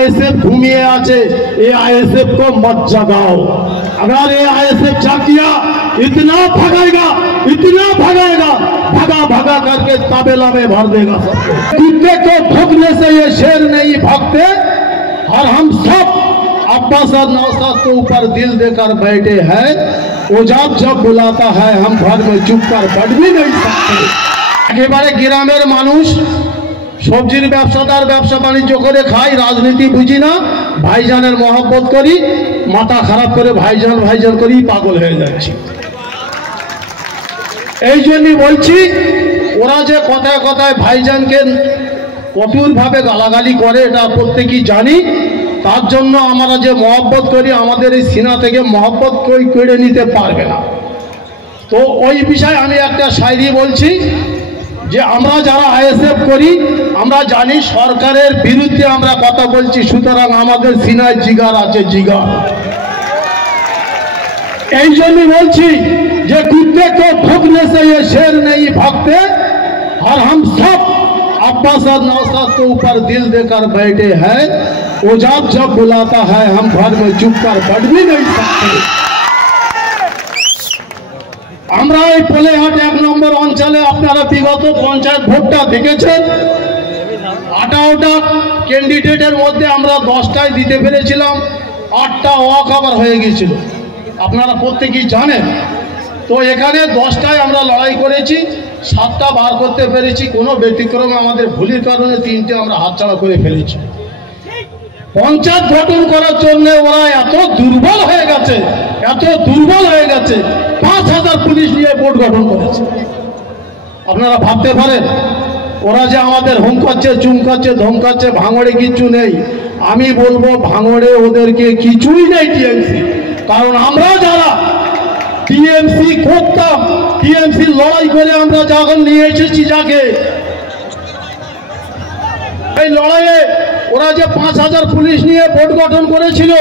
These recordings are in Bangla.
आईएसएफ घूमिए आचे ये आईएसएफ को मत जगाओ। अगर ये आईएसएफ जागिया इतना भगाएगा भगा भगा करके तबेला में भर देगा सबको। कुत्ते को भौंकने से ये शेर नहीं भागते और हम सब अब्बास और नौशाद के ऊपर दिल देकर बैठे हैं। वो जब बुलाता है हम घर में चुप कर बैठ भी नहीं सकते। एकेबारे ग्रामेर मानुष सब्जिर व्यवसादार व्यवसा बाणिज्य करे खाई राजनीति बुझी ना भाईजानेर मोहब्बत करी माथा खराब करे भाईजान करी पागल হয়ে যাচ্ছি। এই জন্যই বলছি ওরা যে কথায় কথায় ভাইজানকে কঠোরভাবে গালাগালি করে এটা প্রত্যেকেই জানি। তার জন্য আমরা যে মহব্বত করি আমাদের এই সিনা থেকে মহব্বত কেড়ে নিতে পারবে না। তো ওই বিষয়ে আমি একটা শায়রি বলছি যে আমরা যারা আইএসএফ করি আমরা জানি সরকারের বিরুদ্ধে আমরা কথা বলছি, সুতরাং আমাদের সিনায় জিগার আছে জিগার। এই জন্যই বলছি যে कुत्ते को भौंकने से ये शेर नहीं भागते और हम सब अब्बास और नौशाद के ऊपर दिल देकर बैठे हैं। वो जब बुलाता है हम घर में चुप कर बैठ भी नहीं सकते। আমরা এই পোলেহাট 1 নম্বর অঞ্চলে আপনারা বিগত পঞ্চায়েত ভোটটা দেখেছেন। 18টা ক্যান্ডিডেটের মধ্যে আমরা 10টাই দিতে পেরেছিলাম, 8টা ওয়াকওভার হয়ে গিয়েছিল, আপনারা প্রত্যেকেই জানেন। তো এখানে 10টায় আমরা লড়াই করেছি, 7টা বার করতে পেরেছি। কোনো ব্যতিক্রমে আমাদের ভুলের কারণে 3টে আমরা হাতছাড়া করে ফেলেছি। পঞ্চায়েত গঠন করার জন্য ওরা এত দুর্বল হয়ে গেছে 5000 পুলিশ নিয়ে বোর্ড গঠন করেছে। আপনারা ভাবতে পারেন ওরা যে আমাদের হুমকাচ্ছে চুমকাচ্ছে ধমকাচ্ছে, ভাঙড়ে কিচ্ছু নেই। আমি বলবো ভাঙড়ে ওদেরকে কিছুই নেই টিএমসি। কারণ আমরা যারা টিএমসি করতাম, টিএমসি লড়াই করে আমরা যখন নিয়ে এসেছি যাকে, এই লড়াইয়ে ওরা যে 5000 পুলিশ নিয়ে বোর্ড গঠন করেছিল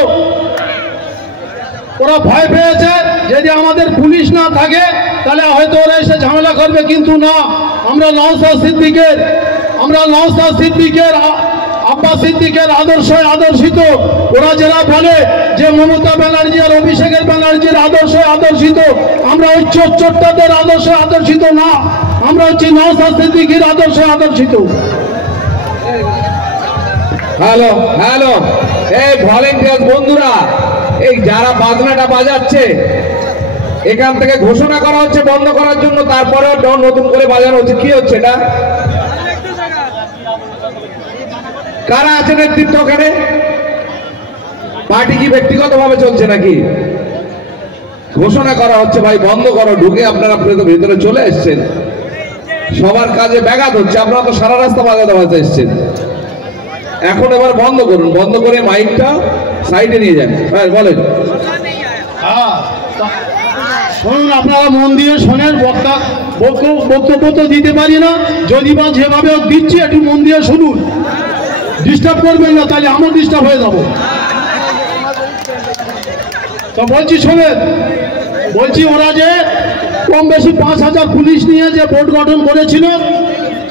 ওরা ভয় পেয়েছে যদি আমাদের পুলিশ না থাকে তাহলে হয়তো ওরা এসে ঝামেলা করবে, কিন্তু না। আমরা নওশাদ সিদ্দিকের আব্বাস সিদ্দিকের আদর্শিত। ওরা যারা বলে যে মমতা ব্যানার্জি আর অভিষেকের ব্যানার্জির আদর্শিত, আমরা ওই চোরটাদের আদর্শিত না, আমরা হচ্ছি নওশাদ সিদ্দিকের আদর্শিত। হ্যালো হ্যালো, এই ভলেন্টিয়ার বন্ধুরা, এই যারা বাজনাটা বাজাচ্ছে এখান থেকে ঘোষণা করা হচ্ছে বন্ধ করার জন্য, তারপরেও নতুন করে বাজানো হচ্ছে। কি হচ্ছে এটা? কারা আছে নেতৃত্ব ওখানে? পার্টি কি ব্যক্তিগতভাবে চলছে নাকি? ঘোষণা করা হচ্ছে ভাই বন্ধ করো, ঢুকে আপনারা ভেতরে চলে এসছেন, সবার কাজে ব্যাঘাত হচ্ছে। আপনারা তো সারা রাস্তা বাজাতে এসছেন, এখন এবার বন্ধ করুন, বন্ধ করে মাইকটা সাইডে নিয়ে যান। হ্যাঁ বলেন। শুনুন, আপনারা মন দিয়ে শোনেন, বক্তব্য তো দিতে পারি না, যদি বা যেভাবে দিচ্ছি একটু মন দিয়ে শুনুন, ডিস্টার্ব করবেন না, তাহলে আমার ডিস্টার্ব হয়ে যাব। তো বলছি শোনেন, বলছি ওরা যে কম বেশি 5000 পুলিশ নিয়ে যে বোর্ড গঠন করেছিল,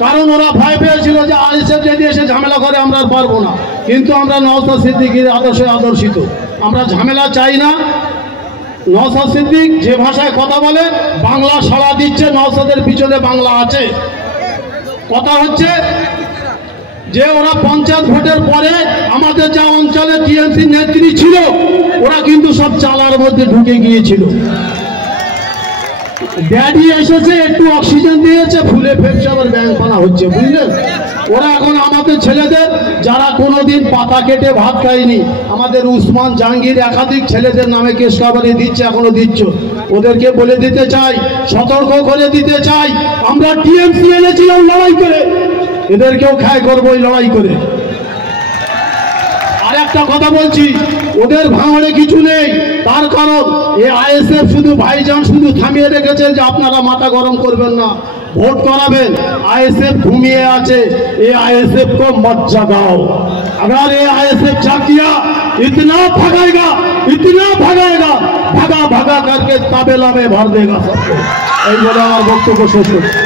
কারণ ওরা ভয় পেয়েছিল যে আইএসএফ যদি এসে ঝামেলা করে আমরা আর পারবো না। কিন্তু আমরা নওশাদ সিদ্দিকের আদর্শিত, আমরা ঝামেলা চাই না। নওশাদ সিদ্দিক যে ভাষায় কথা বলে বাংলা সাড়া দিচ্ছে, নওশাদের পিছনে বাংলা আছে। কথা হচ্ছে যে ওরা পঞ্চায়েত ভোটের পরে আমাদের যা অঞ্চলে টিএমসি নেত্রী ছিল ওরা কিন্তু সব চালার মধ্যে ঢুকে গিয়েছিল। ড্যাডি এসেছে, একটু অক্সিজেন দিয়েছে, ফুলে ফেপছে, আবার ব্যাংক পানা হচ্ছে, বুঝলেন? ওরা এখন আমাদের ছেলেদের যারা কোনোদিন পাতা কেটে ভাত খায়নি, আমাদের উসমান জাহাঙ্গীর একাধিক ছেলেদের নামে কেস কাবারি দিচ্ছে, এখনো দিচ্ছ। ওদেরকে বলে দিতে চাই, সতর্ক করে দিতে চাই, আমরা টিএমসি এনেছিলাম লড়াই করে, এদেরকেও খায় করবো এই লড়াই করে। আর একটা কথা বলছি, ওদের ভাঙড়ে কিছু নেই, তার কারণ এই আইএসএফ শুধু ভাইজান শুধু থামিয়ে রেখেছেন যে আপনারা মাথা গরম করবেন না, ভোট করাবেন। आईएसएफ घूमिए आचे ये आईएसएफ को मत जगाओ। अगर ये आईएसएफ जागिया इतना भगा भगा करके तबेला में भर देगा सबको। এই বলে আমার বক্তব্য শেষ করছি।